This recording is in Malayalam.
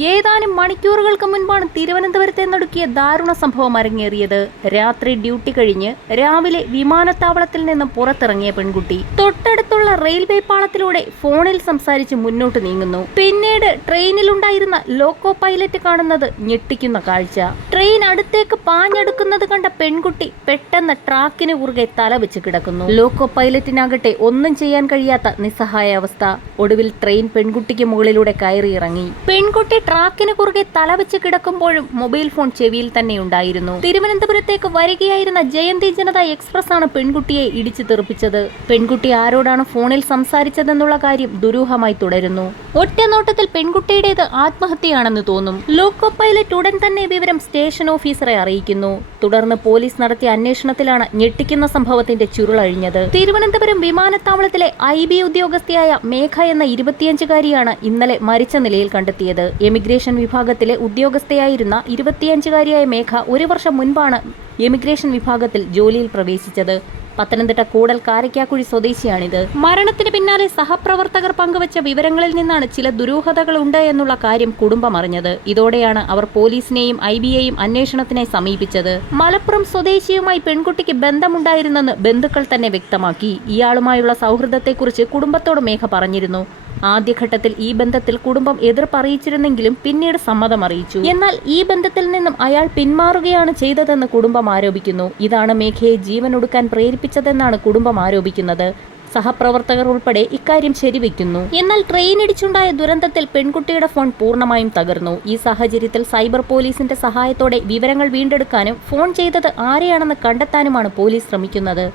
ഏതാനും മണിക്കൂറുകൾക്ക് മുൻപാണ് തിരുവനന്തപുരത്തെ നടുക്കിയ ദാരുണ സംഭവം അരങ്ങേറിയത്. രാത്രി ഡ്യൂട്ടി കഴിഞ്ഞ് രാവിലെ വിമാനത്താവളത്തിൽ നിന്ന് പുറത്തിറങ്ങിയ പെൺകുട്ടി തൊട്ടടുത്തുള്ള റെയിൽവേ പാളത്തിലൂടെ ഫോണിൽ സംസാരിച്ച് മുന്നോട്ട് നീങ്ങുന്നു. പിന്നീട് ട്രെയിനിലുണ്ടായിരുന്ന ലോക്കോ പൈലറ്റ് കാണുന്നത് ഞെട്ടിക്കുന്ന കാഴ്ച. ട്രെയിൻ അടുത്തേക്ക് പാഞ്ഞെടുക്കുന്നത് കണ്ട പെൺകുട്ടി പെട്ടെന്ന് ട്രാക്കിന് കുറുകെ തല വെച്ച് കിടക്കുന്നു. ലോക്കോ പൈലറ്റിനാകട്ടെ ഒന്നും ചെയ്യാൻ കഴിയാത്ത നിസ്സഹായ അവസ്ഥ. ഒടുവിൽ ട്രെയിൻ പെൺകുട്ടിക്ക് മുകളിലൂടെ കയറിയിറങ്ങി. പെൺകുട്ടി ട്രാക്കിന് കുറുകെ തലവെച്ച് കിടക്കുമ്പോഴും മൊബൈൽ ഫോൺ ചെവിയിൽ തന്നെ ഉണ്ടായിരുന്നു. തിരുവനന്തപുരത്തേക്ക് വരികയായിരുന്ന ജയന്തി ജനത എക്സ്പ്രസ് ആണ് പെൺകുട്ടിയെ ഇടിച്ചു തെറിപ്പിച്ചത്. പെൺകുട്ടി ആരോടാണ് ഫോണിൽ സംസാരിച്ചതെന്നുള്ള കാര്യം ദുരൂഹമായി തുടരുന്നു. ഒറ്റനോട്ടത്തിൽ പെൺകുട്ടിയുടേത് ആത്മഹത്യയാണെന്ന് തോന്നും. ലോക്കോ പൈലറ്റ് ഉടൻ തന്നെ വിവരം സ്റ്റേഷൻ ഓഫീസറെ അറിയിക്കുന്നു. തുടർന്ന് പോലീസ് നടത്തിയ അന്വേഷണത്തിലാണ് ഞെട്ടിക്കുന്ന സംഭവത്തിന്റെ ചുരുളഴിഞ്ഞത്. തിരുവനന്തപുരം വിമാനത്താവളത്തിലെ IB ഉദ്യോഗസ്ഥയായ മേഘ എന്ന 25-കാരിയാണ് ഇന്നലെ മരിച്ച നിലയിൽ കണ്ടെത്തിയത്. എമിഗ്രേഷൻ വിഭാഗത്തിലെ ഉദ്യോഗസ്ഥയായിരുന്ന 25-കാരിയായ മേഘ 1 വർഷം മുൻപാണ് എമിഗ്രേഷൻ വിഭാഗത്തിൽ ജോലിയിൽ പ്രവേശിച്ചത്. പത്തനംതിട്ട കൂടൽ കാരക്കാക്കുഴി സ്വദേശിയാണിത്. മരണത്തിന് പിന്നാലെ സഹപ്രവർത്തകർ പങ്കുവച്ച വിവരങ്ങളിൽ നിന്നാണ് ചില ദുരൂഹതകൾ ഉണ്ട് എന്നുള്ള കാര്യം കുടുംബം അറിഞ്ഞത്. ഇതോടെയാണ് അവർ പോലീസിനെയും IBയെയും അന്വേഷണത്തിനായി സമീപിച്ചത്. മലപ്പുറം സ്വദേശിയുമായി പെൺകുട്ടിക്ക് ബന്ധമുണ്ടായിരുന്നെന്ന് ബന്ധുക്കൾ തന്നെ വ്യക്തമാക്കി. ഇയാളുമായുള്ള സൗഹൃദത്തെക്കുറിച്ച് കുടുംബത്തോട് മേഘ പറഞ്ഞിരുന്നു. ആദ്യഘട്ടത്തിൽ ഈ ബന്ധത്തിൽ കുടുംബം എതിർപ്പ് അറിയിച്ചിരുന്നെങ്കിലും പിന്നീട് സമ്മതം അറിയിച്ചു. എന്നാൽ ഈ ബന്ധത്തിൽ നിന്നും അയാൾ പിന്മാറുകയാണ് ചെയ്തതെന്ന് കുടുംബം ആരോപിക്കുന്നു. ഇതാണ് മേഘയെ ജീവനൊടുക്കാൻ പ്രേരിപ്പിച്ചതെന്നാണ് കുടുംബം ആരോപിക്കുന്നത്. സഹപ്രവർത്തകർ ഉൾപ്പെടെ ഇക്കാര്യം ശരിവെക്കുന്നു. എന്നാൽ ട്രെയിനിടിച്ചുണ്ടായ ദുരന്തത്തിൽ പെൺകുട്ടിയുടെ ഫോൺ പൂർണ്ണമായും തകർന്നു. ഈ സാഹചര്യത്തിൽ സൈബർ പോലീസിന്റെ സഹായത്തോടെ വിവരങ്ങൾ വീണ്ടെടുക്കാനും ഫോൺ ചെയ്തത് ആരെയാണെന്ന് കണ്ടെത്താനുമാണ് പോലീസ് ശ്രമിക്കുന്നത്.